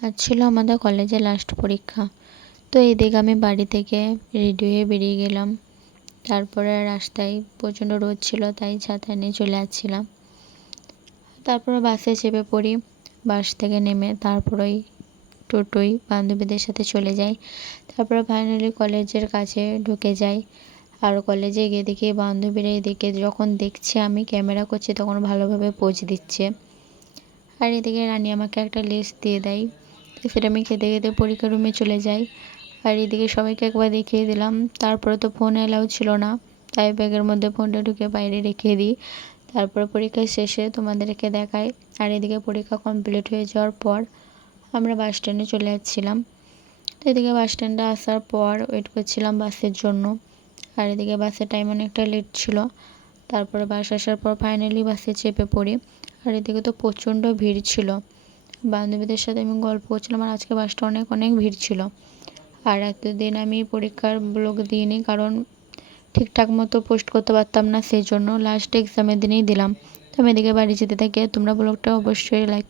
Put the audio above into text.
আজ ছিল আমাদের কলেজে লাস্ট পরীক্ষা। তো এদিকে আমি বাড়ি থেকে রেডি হয়ে বেরিয়ে গেলাম। তারপরে রাস্তায় প্রচণ্ড রোদ ছিল, তাই ছাতা নিয়ে চলে যাচ্ছিলাম। তারপরে বাসে চেপে পড়ি। বাস থেকে নেমে তারপরেই টোটোয় বান্ধবীদের সাথে চলে যাই। তারপরে ফাইনালি কলেজের কাছে ঢুকে যাই। আর কলেজে গিয়ে দেখি বান্ধবীরা এদিকে যখন দেখছে আমি ক্যামেরা করছি তখন ভালোভাবে পোজ দিচ্ছে। আর এদিকে রানী আমাকে একটা লিস্ট দিয়ে দেয়, তো সেটা আমি খেতে খেতে পরীক্ষা রুমে চলে যাই। আর এদিকে সবাইকে একবার দেখিয়ে দিলাম। তারপরে তো ফোন অ্যালাউ ছিল না, তাই ব্যাগের মধ্যে ফোনটা ঢুকে বাইরে রেখে দিই। তারপরে পরীক্ষা শেষে তোমাদেরকে দেখাই। আর এদিকে পরীক্ষা কমপ্লিট হয়ে যাওয়ার পর আমরা বাস স্ট্যান্ডে চলে যাচ্ছিলাম। তো এদিকে বাস স্ট্যান্ডে আসার পর ওয়েট করছিলাম বাসের জন্য। আর এদিকে বাসের টাইম অনেকটা লেট ছিল। তারপরে বাস আসার পর ফাইনালি বাসে চেপে পড়ি। আর এদিকে তো প্রচণ্ড ভিড় ছিল। বান্ধবীদের সাথে আমি গল্প করছিলাম, আর আজকে বাসটা অনেক অনেক ভিড় ছিল। আর এতদিন আমি পরীক্ষার ব্লগ দিইনি, কারণ ঠিকঠাক মতো পোস্ট করতে পারতাম না, সেই জন্য লাস্ট এক্সামের দিনেই দিলাম। তো আমি এদিকে বাড়ি যেতে থাকি। তোমরা ব্লগটা অবশ্যই লাইক